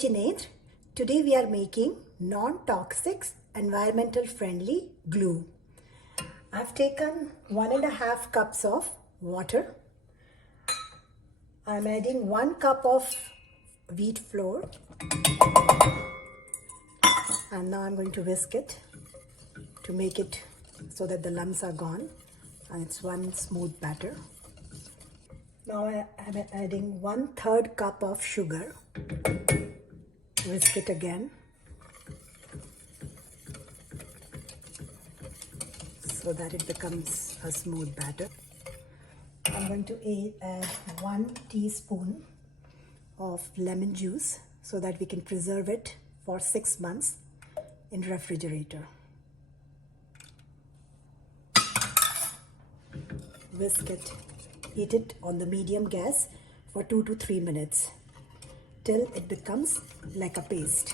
Jinesh. Today we are making non-toxic, environmental friendly glue. I've taken 1.5 cups of water. I'm adding 1 cup of wheat flour. And now I'm going to whisk it to make it so that the lumps are gone and it's one smooth batter. Now I'm adding 1/3 cup of sugar. Whisk it again so that it becomes a smooth batter. I'm going to add 1 teaspoon of lemon juice so that we can preserve it for 6 months in refrigerator. Whisk it. Heat it on the medium gas for 2 to 3 minutes till it becomes like a paste.